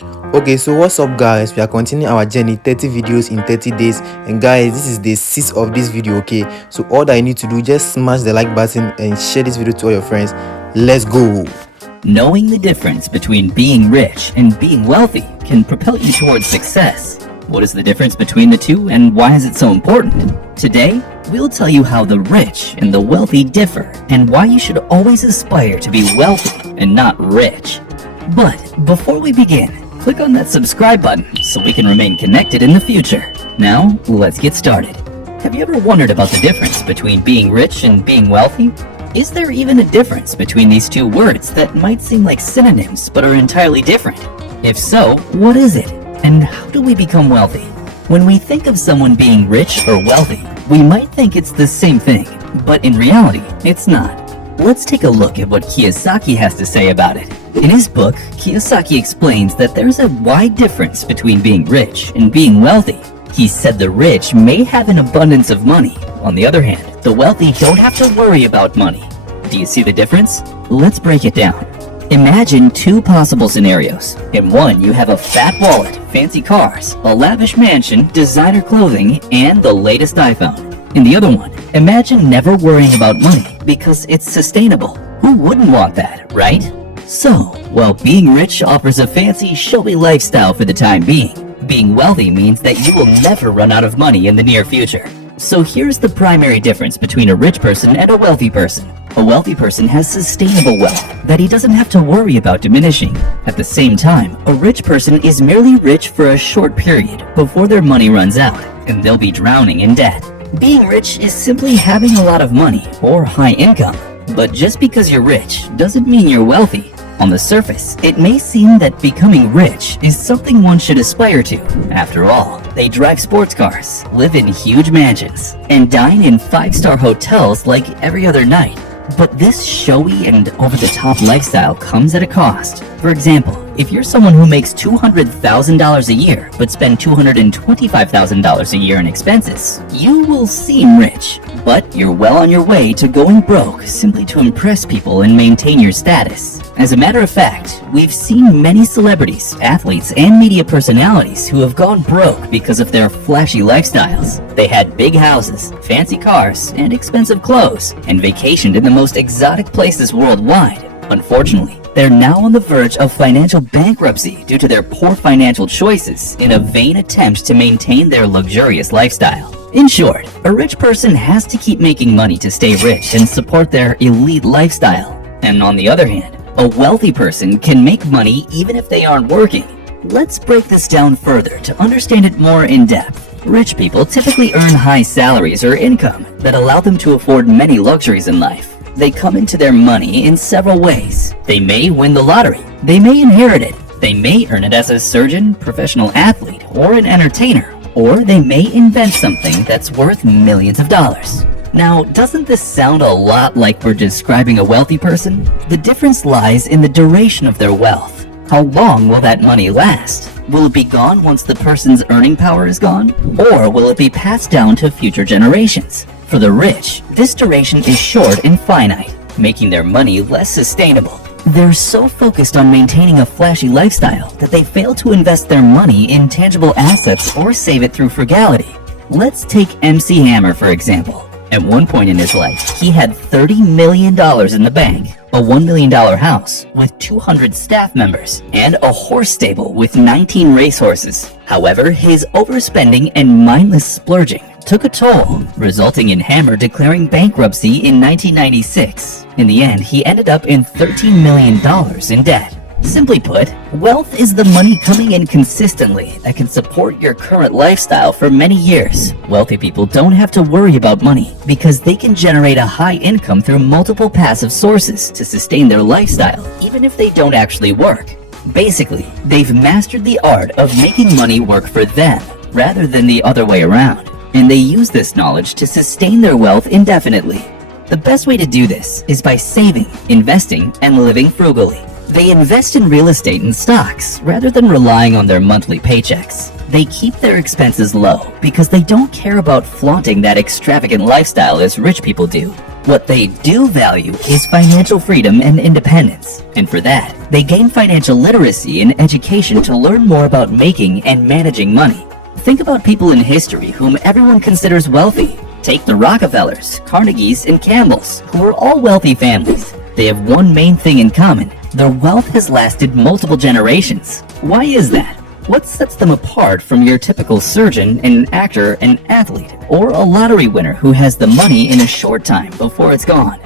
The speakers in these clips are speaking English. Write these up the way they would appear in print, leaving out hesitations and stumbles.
Okay, so what's up guys? We are continuing our journey, 30 videos in 30 days, and guys, this is the 6th of this video. Okay, so all that you need to do, just smash the like button and share this video to all your friends. Let's go. Knowing the difference between being rich and being wealthy can propel you towards success. What is the difference between the two, and why is it so important? Today, we'll tell you how the rich and the wealthy differ, and why you should always aspire to be wealthy and not rich. But before we begin, click on that subscribe button so we can remain connected in the future. Now, let's get started. Have you ever wondered about the difference between being rich and being wealthy? Is there even a difference between these two words that might seem like synonyms but are entirely different? If so, what is it? And how do we become wealthy? When we think of someone being rich or wealthy, we might think it's the same thing, but in reality, it's not. Let's take a look at what Kiyosaki has to say about it. In his book, Kiyosaki explains that there's a wide difference between being rich and being wealthy. He said the rich may have an abundance of money. On the other hand, the wealthy don't have to worry about money. Do you see the difference? Let's break it down. Imagine two possible scenarios. In one, you have a fat wallet, fancy cars, a lavish mansion, designer clothing, and the latest iPhone. In the other one, imagine never worrying about money because it's sustainable. Who wouldn't want that, right? So, while being rich offers a fancy, showy lifestyle for the time being wealthy means that you will never run out of money in the near future. So here's the primary difference between a rich person and a wealthy person. A wealthy person has sustainable wealth that he doesn't have to worry about diminishing. At the same time, a rich person is merely rich for a short period before their money runs out, and they'll be drowning in debt. Being rich is simply having a lot of money or high income. But just because you're rich doesn't mean you're wealthy. On the surface, it may seem that becoming rich is something one should aspire to. After all, they drive sports cars, live in huge mansions, and dine in five-star hotels like every other night. But this showy and over-the-top lifestyle comes at a cost. For example, if you're someone who makes $200,000 a year but spend $225,000 a year in expenses, you will seem rich, but you're well on your way to going broke simply to impress people and maintain your status. As a matter of fact, we've seen many celebrities, athletes, and media personalities who have gone broke because of their flashy lifestyles. They had big houses, fancy cars, and expensive clothes, and vacationed in the most exotic places worldwide. Unfortunately, they're now on the verge of financial bankruptcy due to their poor financial choices in a vain attempt to maintain their luxurious lifestyle. In short, a rich person has to keep making money to stay rich and support their elite lifestyle. And on the other hand, a wealthy person can make money even if they aren't working. Let's break this down further to understand it more in depth. Rich people typically earn high salaries or income that allow them to afford many luxuries in life. They come into their money in several ways. They may win the lottery. They may inherit it. They may earn it as a surgeon, professional athlete, or an entertainer. Or they may invent something that's worth millions of dollars. Now, doesn't this sound a lot like we're describing a wealthy person? The difference lies in the duration of their wealth. How long will that money last? Will it be gone once the person's earning power is gone? Or will it be passed down to future generations? For the rich, this duration is short and finite, making their money less sustainable. They're so focused on maintaining a flashy lifestyle that they fail to invest their money in tangible assets or save it through frugality. Let's take MC Hammer for example. At one point in his life, he had $30 million in the bank, a $1 million house with 200 staff members, and a horse stable with 19 racehorses. However, his overspending and mindless splurging took a toll, resulting in Hammer declaring bankruptcy in 1996. In the end, he ended up in $13 million in debt. Simply put, wealth is the money coming in consistently that can support your current lifestyle for many years. Wealthy people don't have to worry about money because they can generate a high income through multiple passive sources to sustain their lifestyle, even if they don't actually work. Basically, they've mastered the art of making money work for them rather than the other way around, and they use this knowledge to sustain their wealth indefinitely. The best way to do this is by saving, investing, and living frugally. They invest in real estate and stocks rather than relying on their monthly paychecks. They keep their expenses low because they don't care about flaunting that extravagant lifestyle as rich people do. What they do value is financial freedom and independence, and for that, they gain financial literacy and education to learn more about making and managing money. Think about people in history whom everyone considers wealthy. Take the Rockefellers, Carnegies, and Campbells, who are all wealthy families. They have one main thing in common: their wealth has lasted multiple generations. Why is that? What sets them apart from your typical surgeon, an actor, an athlete, or a lottery winner who has the money in a short time before it's gone?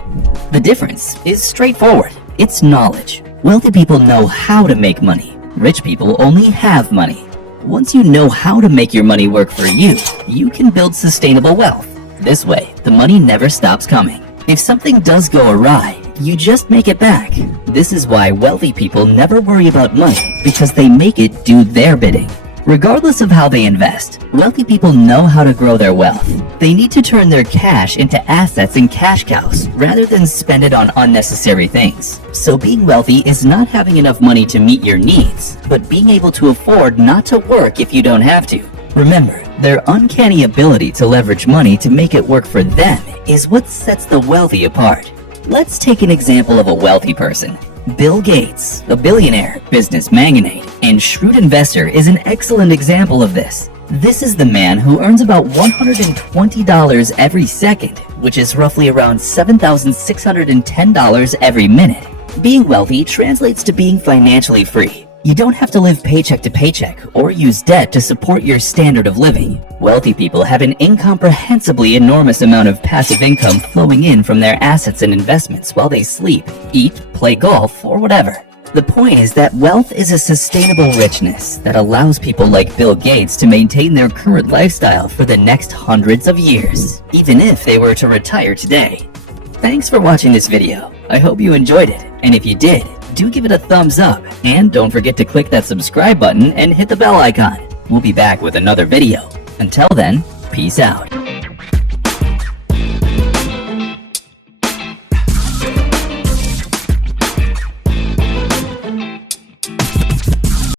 The difference is straightforward. It's knowledge. Wealthy people know how to make money. Rich people only have money. Once you know how to make your money work for you, you can build sustainable wealth. This way, the money never stops coming. If something does go awry, you just make it back. This is why wealthy people never worry about money, because they make it do their bidding. Regardless of how they invest, wealthy people know how to grow their wealth. They need to turn their cash into assets and cash cows rather than spend it on unnecessary things. So being wealthy is not having enough money to meet your needs, but being able to afford not to work if you don't have to. Remember, their uncanny ability to leverage money to make it work for them is what sets the wealthy apart. Let's take an example of a wealthy person. Bill Gates, a billionaire, business magnate, and shrewd investor, is an excellent example of this. This is the man who earns about $120 every second, which is roughly around $7,610 every minute. Being wealthy translates to being financially free. You don't have to live paycheck to paycheck or use debt to support your standard of living. Wealthy people have an incomprehensibly enormous amount of passive income flowing in from their assets and investments while they sleep, eat, play golf, or whatever. The point is that wealth is a sustainable richness that allows people like Bill Gates to maintain their current lifestyle for the next hundreds of years, even if they were to retire today. Thanks for watching this video. I hope you enjoyed it, and if you did, do give it a thumbs up, and don't forget to click that subscribe button and hit the bell icon. We'll be back with another video. Until then, peace out.